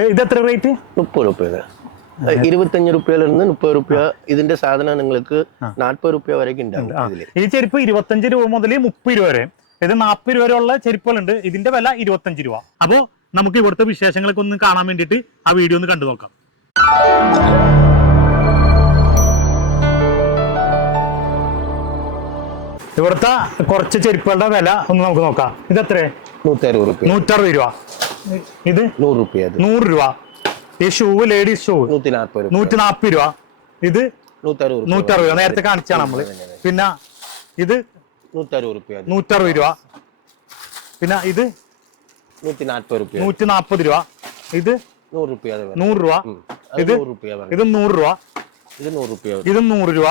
ഇത് എത്ര റേറ്റ് മുപ്പത് റുപ്യ ഇരുപത്തഞ്ച് നിന്ന് മുപ്പത് റുപ്യ ഇതിന്റെ സാധനം നിങ്ങൾക്ക് നാൽപ്പത് റുപ്യ വരെയൊക്കെ ഉണ്ടാവും ഈ ചെരുപ്പ് ഇരുപത്തഞ്ച് രൂപ മുതൽ മുപ്പത് രൂപ വരെ. ഇത് നാൽപ്പത് രൂപ വരെയുള്ള ചെരുപ്പുകളുണ്ട്. ഇതിന്റെ വില ഇരുപത്തഞ്ച് രൂപ. അപ്പോ നമുക്ക് ഇവിടുത്തെ വിശേഷങ്ങളൊക്കെ ഒന്ന് കാണാൻ വേണ്ടിട്ട് ആ വീഡിയോ ഒന്ന് കണ്ടു നോക്കാം. ഇവിടുത്തെ കുറച്ച് ചെരുപ്പുകളുടെ വില ഒന്ന് നമുക്ക് നോക്കാം. ഇത് എത്ര നൂറ്റി അറുപത് റുപ്യ. നൂറ്ററുപത് രൂപ. ഇത് നൂറ് റുപ്യ അത്. നൂറ് രൂപ. ഈ ഷൂവ് ലേഡീസ് ഷൂ നൂറ്റി നാൽപ്പത് രൂപ നൂറ്റി നാൽപ്പത് രൂപ. ഇത് നൂറ്റി അറുപത് റുപ്യ. നൂറ്ററുപത് രൂപ. നേരത്തെ കാണിച്ചാണ് നമ്മൾ. പിന്നെ ഇത് നൂറ്റി അറുപത് റുപ്യ നൂറ്ററുപത് രൂപ. പിന്നെ ഇത് നൂറ്റി നാൽപ്പത് രൂപ. നൂറ്റി നാൽപ്പത് രൂപ ഇത് നൂറ് രൂപ. നൂറ് രൂപ ഇത് ഇത് നൂറ് രൂപ. ഇത് നൂറ് രൂപ ഇത് നൂറ് രൂപ.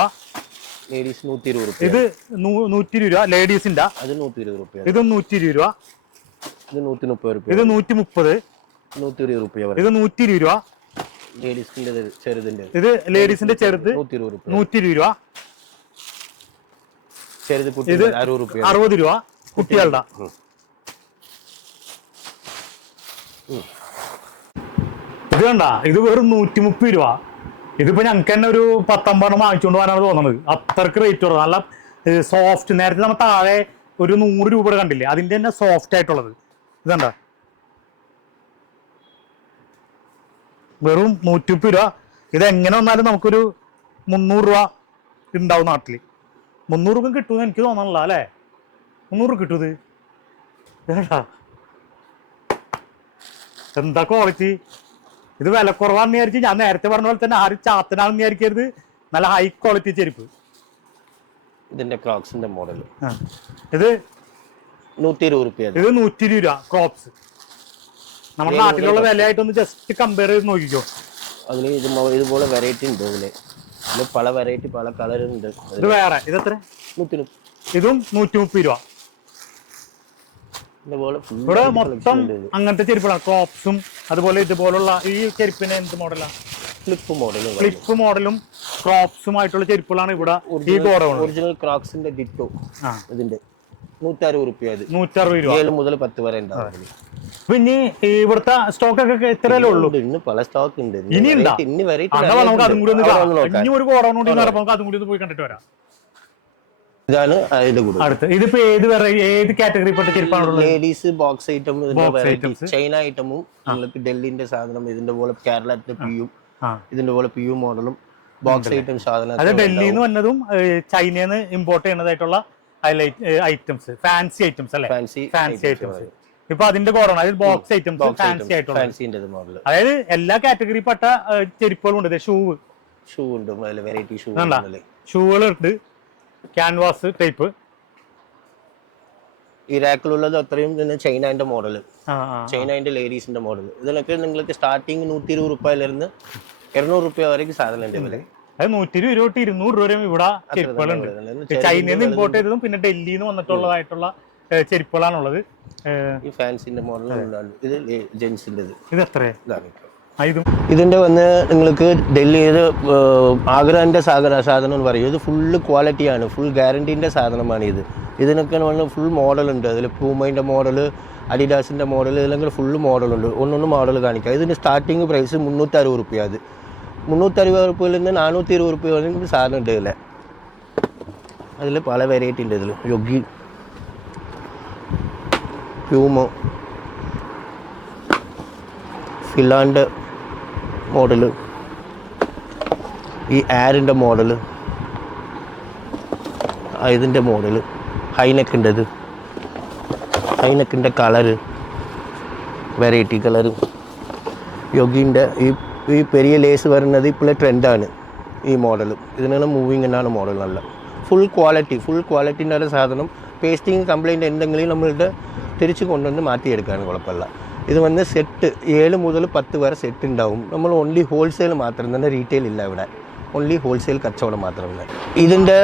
ലേഡീസ് നൂറ്റി ഇരുപത് രൂപ ഇത് നൂറ്റി ഇരുപത് രൂപ. ലേഡീസിന്റെ അത് നൂറ്റി ഇരുപത് രൂപ ഇത് നൂറ്റി ഇരുപത് രൂപ. ഇത് നൂറ്റി മുപ്പത് റുപ്യ ഇത് നൂറ്റി മുപ്പത് നൂറ്റി ഇരുപത് റുപ്യ ഇത് നൂറ്റി ഇരുപത് രൂപ. ലേഡീസിന്റെ ചെറുതിന്റെ. ഇത് ലേഡീസിന്റെ ചെറുത് നൂറ്റി ഇരുപത് റുപ്യ നൂറ്റി ഇരുപത് രൂപ. ചെറുത് കുട്ടി അറുപത് അറുപത് രൂപ. കുട്ടികളുടെ. ഇത് കണ്ട ഇത് വെറും നൂറ്റി മുപ്പത് രൂപ. ഇതിപ്പോ ഞങ്ങൾക്ക് തന്നെ ഒരു പത്തൊമ്പതെണ്ണം വാങ്ങിച്ചുകൊണ്ട് പോകാനാണ് തോന്നുന്നത്. അത്രയ്ക്ക് റേറ്റ് കുറവ് നല്ല സോഫ്റ്റ് നേരത്തെ നമ്മൾ താഴെ ഒരു നൂറ് രൂപയുടെ കണ്ടില്ലേ? അതിന്റെ തന്നെ സോഫ്റ്റ് ആയിട്ടുള്ളത്. ഇതണ്ട? വെറും നൂറ്റി മുപ്പത് രൂപ. ഇതെങ്ങനെ വന്നാലും നമുക്കൊരു മുന്നൂറ് രൂപ ഉണ്ടാവും നാട്ടിൽ മുന്നൂറ് രൂപ കിട്ടുമെന്ന് എനിക്ക് തോന്നണില്ല അല്ലേ? മുന്നൂറ് കിട്ടും ഇത്. ഇതെടാ. എന്താ ക്വാളിറ്റി ഇത് വില കുറവാണെന്ന് വിചാരിച്ച് ഞാൻ നേരത്തെ പറഞ്ഞ പോലെ തന്നെ ആരും ചാത്തനാണെന്ന് വിചാരിക്കരുത്. നല്ല ഹൈ ക്വാളിറ്റി ചെരുപ്പ്. ഇതിന്റെ ക്രോക്സിന്റെ മോഡൽ ഇത് നൂറ്റി ഇരുപത് റുപ്യ ഇത് നൂറ്റി ഇരുപത് രൂപ ക്രോപ്സ് നമ്മുടെ നാട്ടിലുള്ള വിലയായിട്ടൊന്ന് ജസ്റ്റ് കമ്പയർ ചെയ്ത് നോക്കിക്കോ. അതിന് ഇത് ഇതുപോലെ വെറൈറ്റി ഉണ്ട് ഇതിൽ. ഇതിൽ പല വെറൈറ്റി പല കളർ ഉണ്ട്. ഇത് വേറെ ഇത് എത്ര? നൂറ്റി ഇതും നൂറ്റി മുപ്പത് രൂപ ഇവിടെ മൊത്തം. അങ്ങനത്തെ ചെരുപ്പുകളാണ്. ക്രോപ്സും അതുപോലെ ഇതുപോലുള്ള ഈ ചെരുപ്പിന് എന്ത് മോഡലാണ് ഫ്ലിപ്പ് മോഡലും ഫ്ലിപ്പ് മോഡലും ക്രോപ്സുമായിട്ടുള്ള ചെരുപ്പുകളാണ് ഇവിടെ ഈ ഗോഡൗൺ ഒറിജിനൽ ക്രോക്സിന്റെ ഡിറ്റോ ഇതിന്റെ. റുപ്യ നൂറ്ററുപത് രൂപ. ഏഴ് മുതൽ പത്ത് വരെ ഉണ്ടാവും പിന്നെ ഇവിടുത്തെ സ്റ്റോക്ക് ഒക്കെ എത്രയല്ലേ ഉള്ളൂ? ഇന്ന് പല സ്റ്റോക്ക് ഉണ്ട് ഇനി ഇനി നമുക്ക് അതും കൂടി ഇനി ഒരു കൂടി ഒന്ന് നടക്കുമ്പോൾ നമുക്ക് അതും കൂടി ഒന്ന് പോയി കണ്ടിട്ട് വരാം. ഇതാണ് അതിന്റെ കൂടെ അടുത്ത്. ഇതിപ്പോ ഏത് ഏത് കാറ്റഗറി പെട്ട ചെരുപ്പാണുള്ളത് ലേഡീസ് ബോക്സ് ഐറ്റം ചൈന ഐറ്റമും നിങ്ങൾക്ക് ഡെല്ലിന്റെ സാധനം ഇതിന്റെ പോലെ കേരളത്തിലെ പി യു ആ. ഇതിന്റെ പോലെ പി യു മോഡലും ബോക്സ് ഐറ്റം സാധനം അത് നിന്ന് വന്നതും ചൈനയിൽ നിന്ന് ഇമ്പോർട്ട് ചെയ്യുന്നതായിട്ടുള്ള ഐറ്റംസ് ഫാൻസി ഐറ്റംസ് അല്ലേ? ഫാൻസി ഫാൻസി ഐറ്റംസ് ഇപ്പൊ അതിന്റെ കുറവാണ് അതായത് ബോക്സ് ഐറ്റംസ് ഫാൻസി ആയിട്ടുള്ള. അതായത് എല്ലാ കാറ്റഗറി പെട്ട ചെരുപ്പുകളും ഉണ്ട് ഷൂ ഷൂ ഉണ്ട് വെറൈറ്റി ഷൂ ഷൂകളുണ്ട് ക്യാൻവാസ് ടൈപ്പ് ഈ റാക്കിലുള്ളത് അത്രയും തന്നെ ചൈനന്റെ മോഡൽ ചൈനന്റെ ലേഡീസിന്റെ മോഡൽ ഇതിനൊക്കെ നിങ്ങൾക്ക് സ്റ്റാർട്ടിങ് നൂറ്റി ഇരുപത് റുപ്യയിലിരുന്ന് ഇരുന്നൂറ് റുപ്യ വരെ സാധനം ഉണ്ട് അത് നൂറ്റി ഇരുപത് രൂപ തൊട്ട് ഇരുന്നൂറ് രൂപ വരെ ഇവിടെ ചെരുപ്പുകളുണ്ട്. ചൈനയിൽ നിന്ന് ഇമ്പോർട്ട് ചെയ്തതും പിന്നെ ഡൽഹിയിൽ നിന്ന് വന്നിട്ടുള്ളതായിട്ടുള്ള ചെരുപ്പുകളാണുള്ളത്. ഈ ഫാൻസിന്റെ ഇത് ഇത് ഇതിന്റെ വന്ന് നിങ്ങൾക്ക് ഡൽഹിയിൽ ആഗ്രഹന്റെ സാഗര സാധനം എന്ന് പറയും. ഇത് ഫുള്ള് ക്വാളിറ്റിയാണ് ഫുൾ ഗ്യാരണ്ടീന്റെ സാധനമാണ് ഇത്. ഇതിനൊക്കെ വന്ന് ഫുൾ മോഡലുണ്ട് അതിൽ പൂമൈന്റെ മോഡൽ അഡിഡാസിന്റെ മോഡൽ ഇതിലെങ്കിൽ ഫുള്ള് മോഡലുണ്ട് ഒന്നൊന്ന് മോഡൽ കാണിക്കാം. ഇതിന് സ്റ്റാർട്ടിങ് പ്രൈസ് മുന്നൂറ്റി അറുപത് റുപ്യ അത്. നിന്ന് നാനൂറ്റി ഇരുപത് റുപ്യ വരെ നിങ്ങൾക്ക് സാധനം ഉണ്ട് ഇതിൽ അതിൽ പല വെറൈറ്റി ഉണ്ട് ഇതിൽ യൊഗി പ്യൂമോ ഫിലാന്റെ മോഡൽ ഈ ആരിന്റെ മോഡൽ ഇതിന്റെ മോഡൽ ഹൈനെക്കിന്റെ ഇത് ഹൈനെക്കിന്റെ കളറ് വെറൈറ്റി കളർ യോഗീന്റെ ഈ ഈ പെരിയ ലേസ് വരുന്നത് ഇപ്പോഴേ ട്രെൻഡാണ് ഈ മോഡൽ ഇതിനാണ് മൂവിങ് എന്നാണ് മോഡൽ നല്ല. ഫുൾ ക്വാളിറ്റി ഫുൾ ക്വാളിറ്റിന്റെ ഒരു സാധനം. പേസ്റ്റിങ് കംപ്ലൈന്റ് എന്തെങ്കിലും നമ്മളുടെ തിരിച്ച് കൊണ്ടുവന്ന് മാറ്റിയെടുക്കാൻ കുഴപ്പമില്ല. ഇത് വന്ന് സെറ്റ് ഏഴ് മുതൽ പത്ത് വരെ സെറ്റ് ഉണ്ടാവും. നമ്മൾ ഓൺലി ഹോൾസെയിൽ മാത്രം തന്നെ റീറ്റെയിൽ ഇല്ല ഇവിടെ. ഓൺലി ഹോൾസെയിൽ കച്ചവടം മാത്രമല്ല ഇതിന്റെ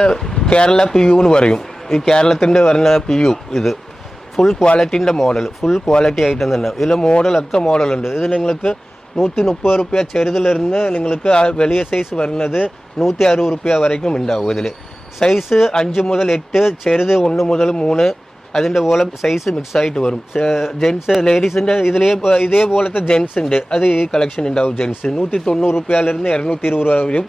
കേരള പി യു എന്ന് പറയും. ഈ കേരളത്തിന്റെ വരുന്ന പി യു ഇത്. ഫുൾ ക്വാളിറ്റീന്റെ മോഡൽ ഫുൾ ക്വാളിറ്റി ആയിട്ട് തന്നെ. ഇതിൽ മോഡലൊക്കെ മോഡലുണ്ട് ഇത് നിങ്ങൾക്ക് നൂற்றி முப்பது റുപ്യ ചെറുതിലിരുന്ന് നിങ്ങൾക്ക് வெளிய വലിയ வர்றது நூற்றி அறுபது അറുപത് வரைக்கும் உண்டாகும் இதில் സൈസ് അഞ്ച് മുതൽ എട്ട് ചെറുത് ഒന്ന് മുതൽ മൂന്ന് അതിന്റെ പോലെ സൈസ് മിക്സ് ആയിട്ട് വരും. ജെൻസ് ലേഡീസിന്റെ ഇതിലേ ഇതേപോലത്തെ ജെൻസ് ഉണ്ട്. അത് ഈ കളക്ഷൻ ഉണ്ടാവും ജെൻസ് നൂറ്റി തൊണ്ണൂറ് റുപ്യാലിരുന്ന് ഇരുന്നൂറ്റി ഇരുപത് രൂപ വരും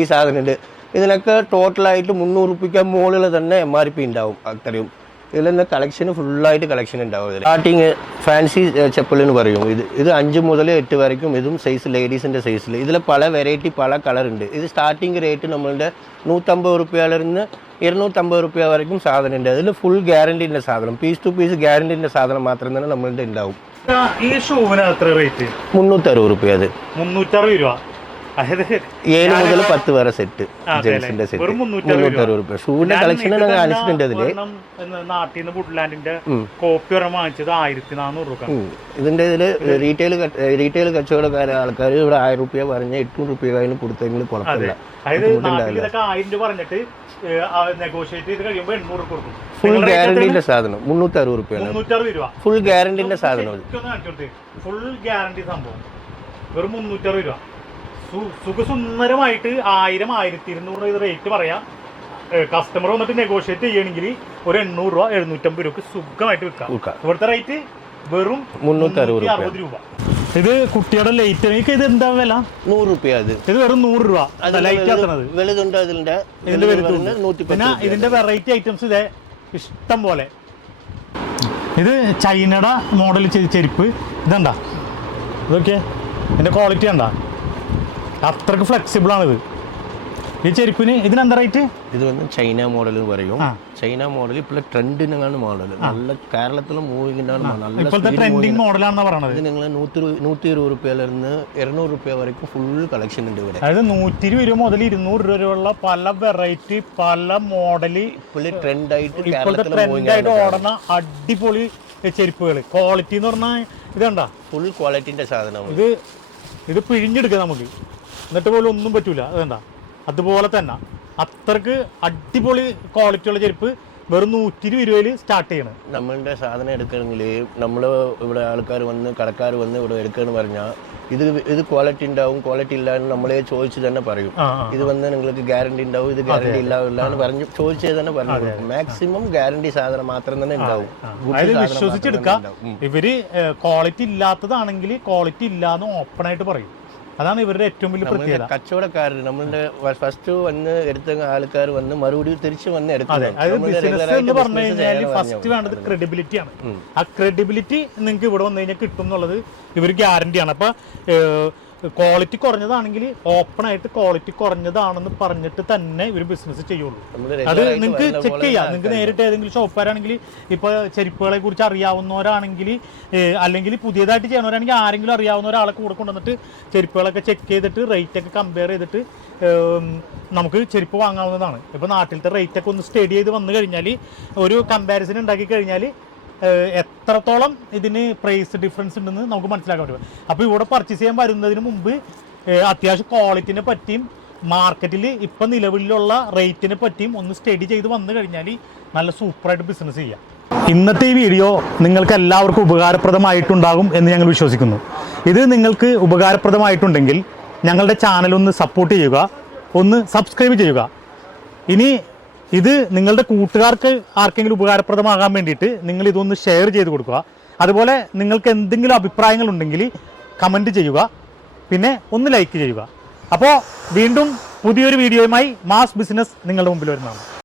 ഈ സാധനം ഉണ്ട് ഇതിനൊക്കെ ടോട്ടലായിട്ട് മുന്നൂറ് റുപ്യക്ക് മുകളിൽ തന്നെ എം ആർ പി ഉണ്ടാവും അത്രയും. ഇതിൽ തന്നെ കളക്ഷൻ ഫുള്ളായിട്ട് കളക്ഷൻ ഉണ്ടാവും സ്റ്റാർട്ടിങ് ഫാൻസി ചെപ്പൽ എന്ന് പറയും. ഇത് ഇത് അഞ്ച് മുതൽ എട്ട് വരയ്ക്കും. ഇതും സൈസ് ലേഡീസിന്റെ സൈസിൽ ഇതിൽ പല വെറൈറ്റി പല കളർ ഉണ്ട്. ഇത് സ്റ്റാർട്ടിങ് റേറ്റ് നമ്മളുടെ നൂറ്റമ്പത് നിന്ന് ഇരുന്നൂറ്റമ്പത് റുപ്യ വരയ്ക്കും സാധനം ഉണ്ട്. അതിൽ ഫുൾ ഗ്യാരണ്ടീന്റെ സാധനം. പീസ് ടു പീസ് ഗ്യാരണ്ടീന്റെ സാധനം മാത്രം തന്നെ നമ്മളുടെ ഉണ്ടാവും. ഈ ഷൂവിന് എത്ര റേറ്റ് മുന്നൂറ്ററുപത് റുപ്യ അത്. മുന്നൂറ്ററുപത് രൂപ. ഏഴ് മുതൽ പത്ത് വരെ സെറ്റ് ജെൻസിന്റെ? സെറ്റ്. മുന്നൂറ്ററുപത് രൂപ. റുപ്യ ഷൂവിന്റെ കളക്ഷൻ കാണിച്ചിട്ടുണ്ട് അതിൽ നാട്ടിൽ നിന്ന് വുഡ്ലാൻഡിന്റെ കോപ്പി ഒരെണ്ണം വാങ്ങിച്ചത് ആയിരത്തി നാനൂറ് രൂപ. ഇതിന്റെ ഇതിൽ റീറ്റെയിൽ റീറ്റെയിൽ കച്ചവടക്കാരെ ആൾക്കാർ ഇവിടെ ആയിരം റുപ്യ പറഞ്ഞ എട്ടുനൂറ് റുപ്യ കയ്യിൽ കൊടുത്തെങ്കിൽ കുഴപ്പമില്ല ഫുൾ ഗ്യാരണ്ടീന്റെ സാധനം. മുന്നൂറ്റി അറുപത് റുപ്യാണ് ഫുൾ ഗ്യാരണ്ടീന്റെ സാധനം ഫുൾ ഗ്യാരണ്ടി സംഭവം. വെറും മുന്നൂറ്ററുപത് രൂപ. സുഖസുന്ദരമായിട്ട് ആയിരം ആയിരത്തി ഇരുന്നൂറ് ഇത് റേറ്റ് പറയാം. കസ്റ്റമർ വന്നിട്ട് നെഗോഷിയേറ്റ് ചെയ്യണമെങ്കിൽ ഒരു എണ്ണൂറ് രൂപ എഴുന്നൂറ്റമ്പത് രൂപ സുഖമായിട്ട് വിൽക്കാം. ഇവിടുത്തെ റേറ്റ് വെറും മുന്നൂറ്റി അറുപത് രൂപ. ഇത് കുട്ടിയുടെ ലൈറ്റ് ഇത് എന്താ വില? നൂറ് റുപ്യ ഇത് ഇത് വെറും നൂറ് രൂപ. ലൈറ്റ് വലുത് ആക്കുന്നത് വലുതുണ്ട് അതിന്റെ ഇതിന്റെ വലുതുണ്ട്. പിന്നെ ഇതിന്റെ വെറൈറ്റി ഐറ്റംസ് ഇതേ ഇഷ്ടം പോലെ. ഇത് ചൈനയുടെ മോഡൽ ചെരുപ്പ്. ഇതെന്താ? ഇതൊക്കെ ഇതിന്റെ ക്വാളിറ്റി കണ്ടാ അത്രയ്ക്ക് ഫ്ലെക്സിബിൾ ആണിത്. ഈ ചെരുപ്പിന് ഇതിനെന്താ റേറ്റ് ഇത് വന്ന് ചൈന മോഡൽ എന്ന് പറയും. ചൈന മോഡൽ ഇപ്പോൾ ട്രെൻഡിനാണ് മോഡൽ നല്ല കേരളത്തിലും മൂവിങ്ങിന്റെയാണ് നല്ല ട്രെൻഡിങ് മോഡലാണെന്ന് പറയുന്നത് നിങ്ങൾ നൂറ്റി നൂറ്റി ഇരുപത് റുപ്യയിലിരുന്ന് ഇരുന്നൂറ് റുപ്യ വരെയ്ക്ക് ഫുൾ കളക്ഷൻ ഉണ്ട് ഇവിടെ. അതായത് നൂറ്റി ഇരുപത് രൂപ മുതൽ ഇരുന്നൂറ് രൂപ വരെയുള്ള പല വെറൈറ്റി പല മോഡൽ ഇപ്പോൾ ട്രെൻഡായിട്ട് ഇപ്പോഴത്തെ ട്രെൻഡായിട്ട് ഓടുന്ന അടിപൊളി ചെരുപ്പുകൾ ക്വാളിറ്റി എന്ന് പറഞ്ഞാൽ ഇതുണ്ടോ ഫുൾ ക്വാളിറ്റിന്റെ സാധനം ഇത് ഇത് പിഴിഞ്ഞെടുക്കാം നമുക്ക്. എന്നിട്ട് പോലും ഒന്നും പറ്റൂല. അതെന്താ? അതുപോലെ തന്നെ അത്രയ്ക്ക് അടിപൊളി ക്വാളിറ്റിയുള്ള ചെരുപ്പ് വെറും നൂറ്റി ഇരുപത് രൂപയിൽ സ്റ്റാർട്ട് ചെയ്യണം. നമ്മളുടെ സാധനം എടുക്കണമെങ്കിൽ നമ്മൾ ഇവിടെ ആൾക്കാർ വന്ന് കടക്കാർ വന്ന് ഇവിടെ എടുക്കുകയെന്ന് പറഞ്ഞാൽ ഇത് ഇത് ക്വാളിറ്റി ഉണ്ടാവും ക്വാളിറ്റി ഇല്ല എന്ന് നമ്മളെ ചോദിച്ച് തന്നെ പറയും. ഇത് വന്ന് നിങ്ങൾക്ക് ഗ്യാരണ്ടി ഉണ്ടാവും ഇത് ഗ്യാരണ്ടി ഇല്ല എന്ന് പറഞ്ഞു ചോദിച്ചേ തന്നെ പറഞ്ഞു കൊടുക്കും. മാക്സിമം ഗ്യാരണ്ടി സാധനം മാത്രം തന്നെ ഉണ്ടാവും. വിശ്വസിച്ചെടുക്കാം. ഇവർ ക്വാളിറ്റി ഇല്ലാത്തതാണെങ്കിൽ ക്വാളിറ്റി ഇല്ലാന്ന് ഓപ്പൺ ആയിട്ട് പറയും. അതാണ് ഇവരുടെ ഏറ്റവും വലിയ പ്രത്യേകത. കച്ചവടക്കാർ നമ്മളുടെ ഫസ്റ്റ് വന്ന് എടുത്ത ആൾക്കാർ വന്ന് മറുപടി തിരിച്ച് വന്ന് എന്ന് പറഞ്ഞു കഴിഞ്ഞാൽ ഫസ്റ്റ് വേണ്ടത് ക്രെഡിബിലിറ്റി ആണ്. ആ ക്രെഡിബിലിറ്റി നിങ്ങൾക്ക് ഇവിടെ വന്നു കഴിഞ്ഞാൽ കിട്ടും എന്നുള്ളത് ഇവർ ഗ്യാരണ്ടിയാണ് അപ്പൊ ക്വാളിറ്റി കുറഞ്ഞതാണെങ്കിൽ ഓപ്പൺ ആയിട്ട് ക്വാളിറ്റി കുറഞ്ഞതാണെന്ന് പറഞ്ഞിട്ട് തന്നെ ഇവർ ബിസിനസ് ചെയ്യുള്ളൂ. അത് നിങ്ങൾക്ക് ചെക്ക് ചെയ്യാം. നിങ്ങൾക്ക് നേരിട്ട് ഏതെങ്കിലും ഷോപ്പുകാരാണെങ്കിൽ ഇപ്പൊ ചെരുപ്പുകളെ കുറിച്ച് അറിയാവുന്നവരാണെങ്കിൽ അല്ലെങ്കിൽ പുതിയതായിട്ട് ചെയ്യണവരാണെങ്കിൽ ആരെങ്കിലും അറിയാവുന്ന ഒരാളെ കൂടെ കൊണ്ടുവന്നിട്ട് ചെരുപ്പുകളൊക്കെ ചെക്ക് ചെയ്തിട്ട് റേറ്റ് ഒക്കെ കമ്പയർ ചെയ്തിട്ട് നമുക്ക് ചെരുപ്പ് വാങ്ങാവുന്നതാണ്. ഇപ്പൊ നാട്ടിലത്തെ റേറ്റ് ഒക്കെ ഒന്ന് സ്റ്റഡി ചെയ്ത് വന്നു കഴിഞ്ഞാൽ ഒരു കമ്പാരിസൺ ഉണ്ടാക്കി കഴിഞ്ഞാൽ എത്രത്തോളം ഇതിന് പ്രൈസ് ഡിഫറൻസ് ഉണ്ടെന്ന് നമുക്ക് മനസ്സിലാക്കാൻ പറ്റും. അപ്പോൾ ഇവിടെ പർച്ചേസ് ചെയ്യാൻ വരുന്നതിന് മുമ്പ് അത്യാവശ്യം ക്വാളിറ്റിനെ പറ്റിയും മാർക്കറ്റിൽ ഇപ്പം നിലവിലുള്ള റേറ്റിനെ പറ്റിയും ഒന്ന് സ്റ്റഡി ചെയ്ത് വന്നു കഴിഞ്ഞാൽ നല്ല സൂപ്പറായിട്ട് ബിസിനസ് ചെയ്യാം. ഇന്നത്തെ ഈ വീഡിയോ നിങ്ങൾക്ക് എല്ലാവർക്കും ഉപകാരപ്രദമായിട്ടുണ്ടാകും എന്ന് ഞങ്ങൾ വിശ്വസിക്കുന്നു. ഇത് നിങ്ങൾക്ക് ഉപകാരപ്രദമായിട്ടുണ്ടെങ്കിൽ ഞങ്ങളുടെ ചാനൽ ഒന്ന് സപ്പോർട്ട് ചെയ്യുക ഒന്ന് സബ്സ്ക്രൈബ് ചെയ്യുക. ഇനി ഇത് നിങ്ങളുടെ കൂട്ടുകാർക്ക് ആർക്കെങ്കിലും ഉപകാരപ്രദമാകാൻ വേണ്ടിയിട്ട് നിങ്ങൾ ഇതൊന്ന് ഷെയർ ചെയ്ത് കൊടുക്കുക. അതുപോലെ നിങ്ങൾക്ക് എന്തെങ്കിലും അഭിപ്രായങ്ങളുണ്ടെങ്കിൽ കമന്റ് ചെയ്യുക. പിന്നെ ഒന്ന് ലൈക്ക് ചെയ്യുക. അപ്പോൾ വീണ്ടും പുതിയൊരു വീഡിയോയുമായി മാസ് ബിസിനസ് നിങ്ങളുടെ മുമ്പിൽ വരുന്നതാണ്.